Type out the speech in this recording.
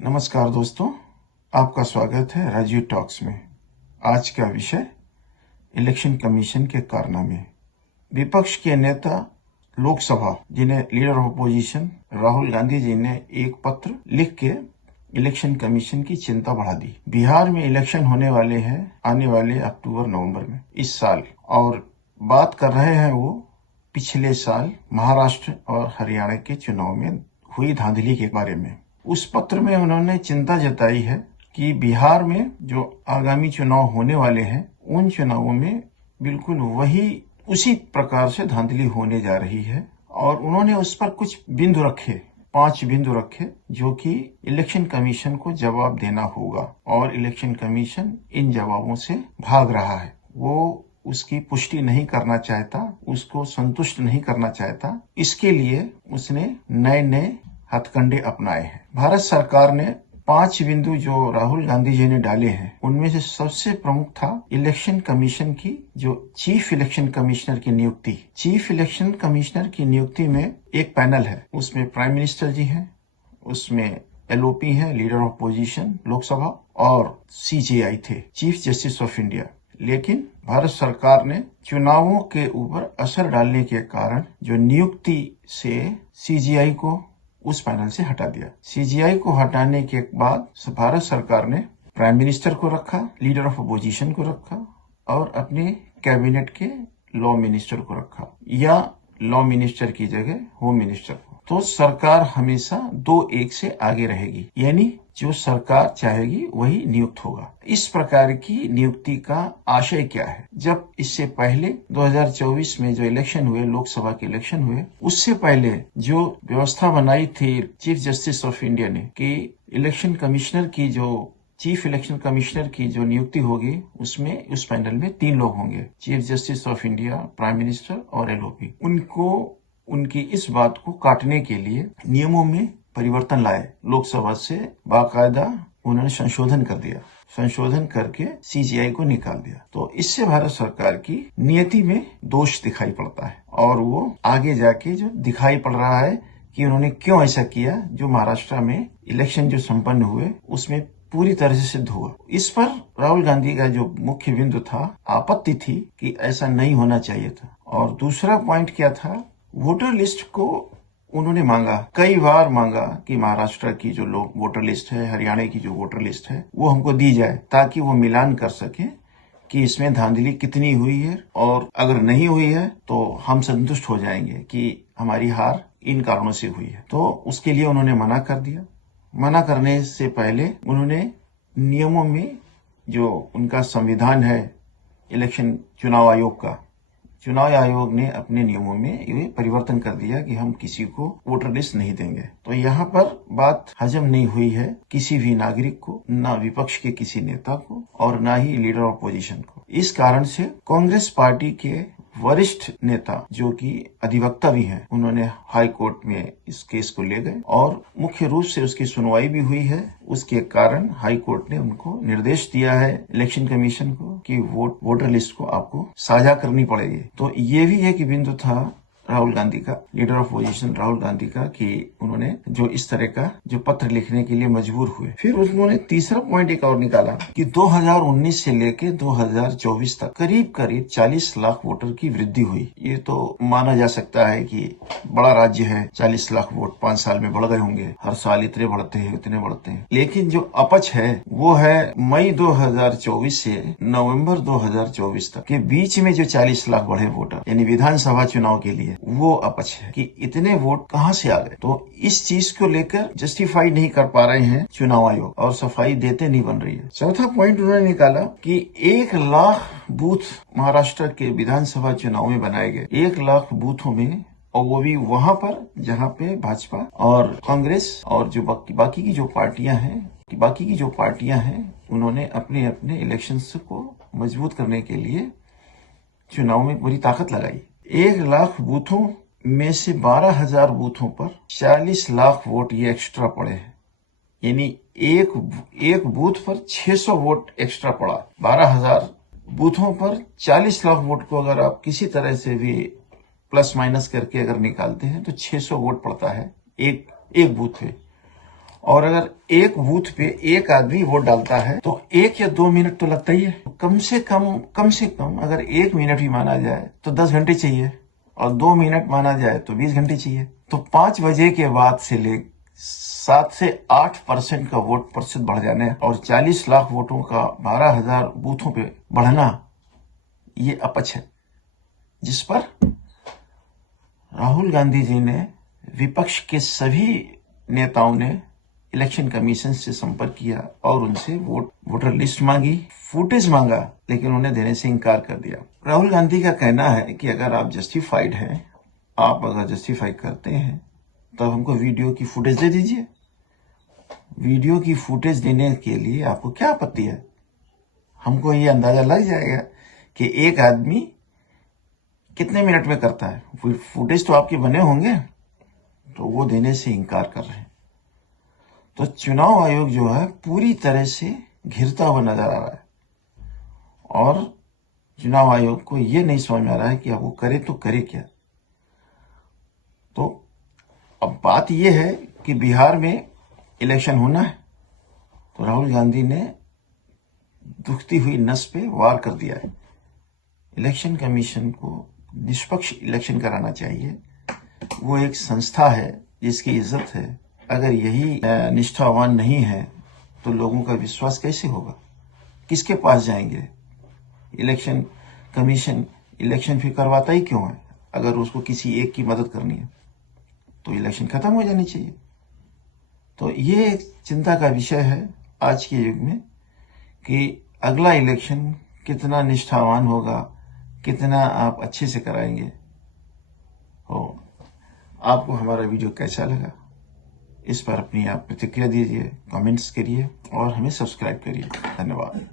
नमस्कार दोस्तों, आपका स्वागत है राजीव टॉक्स में। आज का विषय इलेक्शन कमीशन के कारनामे। विपक्ष के नेता लोकसभा जिन्हें leader of opposition Rahul Gandhi ji ने एक पत्र लिख के इलेक्शन कमीशन की चिंता बढ़ा दी। बिहार में इलेक्शन होने वाले हैं आने वाले अक्टूबर-नवंबर में इस साल, और बात कर रहे हैं वो पिछले साल महाराष्ट्र और हरियाणा के चुनाव में हुई धांधली के बारे में। उस पत्र में उन्होंने चिंता जताई है कि बिहार में जो आगामी चुनाव होने वाले हैं उन चुनावों में बिल्कुल उसी प्रकार से धांधली होने जा रही है, और उन्होंने उस पर कुछ बिंदु रखे, 5 बिंदु रखे, जो कि इलेक्शन कमीशन को जवाब देना होगा, और इलेक्शन कमीशन इन जवाबों से भाग रहा है। वो उसकी पुष्टि नहीं करना चाहता, उसको संतुष्ट नहीं करना चाहता। इसके लिए उसने नए नए हथकंडे अपनाए हैं। भारत सरकार ने 5 बिंदु जो राहुल गांधी जी ने डाले हैं उनमें से सबसे प्रमुख था इलेक्शन कमीशन की जो चीफ इलेक्शन कमिश्नर की नियुक्ति। चीफ इलेक्शन कमिश्नर की नियुक्ति में एक पैनल है, उसमें प्राइम मिनिस्टर जी हैं, उसमें एलओपी है, लीडर ऑफ अपोजिशन लोकसभा, और सीजेआई थे, चीफ जस्टिस ऑफ इंडिया। लेकिन भारत सरकार ने चुनावों के ऊपर असर डालने के कारण जो नियुक्ति से सीजीआई को उस पैनल से हटा दिया। सीजीआई को हटाने के बाद भारत सरकार ने प्राइम मिनिस्टर को रखा, लीडर ऑफ अपोजिशन को रखा, और अपने कैबिनेट के लॉ मिनिस्टर को रखा, या लॉ मिनिस्टर की जगह होम मिनिस्टर को। तो सरकार हमेशा 2-1 से आगे रहेगी, यानी जो सरकार चाहेगी वही नियुक्त होगा। इस प्रकार की नियुक्ति का आशय क्या है? जब इससे पहले 2024 में जो इलेक्शन हुए, लोकसभा के इलेक्शन हुए, उससे पहले जो व्यवस्था बनाई थी चीफ जस्टिस ऑफ इंडिया ने कि इलेक्शन कमिश्नर की जो चीफ इलेक्शन कमिश्नर की जो नियुक्ति होगी उसमें उस पैनल में 3 लोग होंगे, chief justice of India, prime minister और एलओपी। उनकी इस बात को काटने के लिए नियमों में परिवर्तन लाए। लोकसभा से बाकायदा उन्होंने संशोधन कर दिया, संशोधन करके सीजीआई को निकाल दिया। तो इससे भारत सरकार की नीति में दोष दिखाई पड़ता है, और वो आगे जाके जो दिखाई पड़ रहा है कि उन्होंने क्यों ऐसा किया, जो महाराष्ट्र में इलेक्शन जो संपन्न हुए उसमें पूरी तरह से सिद्ध हुआ। इस पर राहुल गांधी का जो मुख्य बिंदु था, आपत्ति थी कि ऐसा नहीं होना चाहिए था। और दूसरा पॉइंट क्या था, वोटर लिस्ट को उन्होंने मांगा, कई बार मांगा कि महाराष्ट्र की जो लोग वोटर लिस्ट है, हरियाणा की जो वोटर लिस्ट है, वो हमको दी जाए, ताकि वो मिलान कर सके कि इसमें धांधली कितनी हुई है, और अगर नहीं हुई है तो हम संतुष्ट हो जाएंगे कि हमारी हार इन कारणों से हुई है। तो उसके लिए उन्होंने मना कर दिया। मना करने से पहले उन्होंने नियमों में जो उनका संविधान है इलेक्शन चुनाव आयोग का, चुनाव आयोग ने अपने नियमों में ये परिवर्तन कर दिया कि हम किसी को वोटर लिस्ट नहीं देंगे। तो यहाँ पर बात हजम नहीं हुई है किसी भी नागरिक को, ना विपक्ष के किसी नेता को, और ना ही लीडर ऑफ अपोजिशन को। इस कारण से कांग्रेस पार्टी के वरिष्ठ नेता जो कि अधिवक्ता भी हैं, उन्होंने हाई कोर्ट में इस केस को ले गए, और मुख्य रूप से उसकी सुनवाई भी हुई है। उसके कारण हाई कोर्ट ने उनको निर्देश दिया है इलेक्शन कमीशन को कि वोटर लिस्ट को आपको साझा करनी पड़ेगी। तो ये भी एक बिंदु था राहुल गांधी का, leader of opposition Rahul Gandhi का, कि उन्होंने जो इस तरह का जो पत्र लिखने के लिए मजबूर हुए। फिर उन्होंने तीसरा पॉइंट एक और निकाला कि 2019 से लेके 2024 तक करीब 40 लाख वोटर की वृद्धि हुई। ये तो माना जा सकता है कि बड़ा राज्य है, 40 लाख वोट 5 साल में बढ़ गए होंगे, हर साल इतने बढ़ते हैं उतने बढ़ते हैं। लेकिन जो अपच है वो है मई 2024 से नवम्बर 2024 तक के बीच में जो 40 लाख बढ़े वोटर, यानी विधानसभा चुनाव के लिए, वो अपच है कि इतने वोट कहां से आ गए। तो इस चीज को लेकर जस्टिफाई नहीं कर पा रहे हैं चुनाव आयोग, और सफाई देते नहीं बन रही है। चौथा पॉइंट उन्होंने निकाला कि 1 लाख बूथ महाराष्ट्र के विधानसभा चुनाव में बनाए गए, 1 लाख बूथों में, और वो भी वहां पर जहां पे भाजपा और कांग्रेस और जो बाकी की जो पार्टियां हैं उन्होंने अपने अपने इलेक्शंस को मजबूत करने के लिए चुनाव में पूरी ताकत लगाई। 1 लाख बूथों में से 12,000 बूथों पर 40 लाख वोट ये एक्स्ट्रा पड़े हैं, यानी एक बूथ पर 600 वोट एक्स्ट्रा पड़ा। 12,000 बूथों पर 40 लाख वोट को अगर आप किसी तरह से भी प्लस माइनस करके अगर निकालते हैं तो 600 वोट पड़ता है एक बूथ पे। और अगर एक बूथ पे एक आदमी वोट डालता है तो 1 या 2 मिनट तो लगता ही है। कम से कम अगर 1 मिनट भी माना जाए तो 10 घंटे चाहिए, और 2 मिनट माना जाए तो 20 घंटे चाहिए। तो 5 बजे के बाद से 7 से 8% का वोट प्रतिशत बढ़ जाने और 40 लाख वोटों का 12,000 बूथों पे बढ़ना, ये अपच है, जिस पर राहुल गांधी जी ने विपक्ष के सभी नेताओं ने इलेक्शन कमीशन से संपर्क किया और उनसे वोटर लिस्ट मांगी, फुटेज मांगा, लेकिन उन्हें देने से इनकार कर दिया। राहुल गांधी का कहना है कि अगर आप जस्टिफाइड हैं, आप अगर जस्टिफाई करते हैं, तब हमको वीडियो की फुटेज दे दीजिए। वीडियो की फुटेज देने के लिए आपको क्या आपत्ति है? हमको ये अंदाजा लग जाएगा कि एक आदमी कितने मिनट में करता है। फुटेज तो आपके बने होंगे, तो वो देने से इनकार कर रहे हैं। तो चुनाव आयोग जो है पूरी तरह से घिरता हुआ नजर आ रहा है, और चुनाव आयोग को ये नहीं समझ में आ रहा है कि अब वो करे तो करे क्या। तो अब बात ये है कि बिहार में इलेक्शन होना है, तो राहुल गांधी ने दुखती हुई नस पे वार कर दिया है। इलेक्शन कमीशन को निष्पक्ष इलेक्शन कराना चाहिए। वो एक संस्था है जिसकी इज्जत है। अगर यही निष्ठावान नहीं है तो लोगों का विश्वास कैसे होगा? किसके पास जाएंगे? इलेक्शन कमीशन इलेक्शन फिर करवाता ही क्यों है? अगर उसको किसी एक की मदद करनी है तो इलेक्शन खत्म हो जानी चाहिए। तो ये एक चिंता का विषय है आज के युग में कि अगला इलेक्शन कितना निष्ठावान होगा, कितना आप अच्छे से कराएंगे। हो, आपको हमारा वीडियो कैसा लगा, इस पर अपनी आप प्रतिक्रिया दीजिए, कमेंट्स करिए और हमें सब्सक्राइब करिए। धन्यवाद।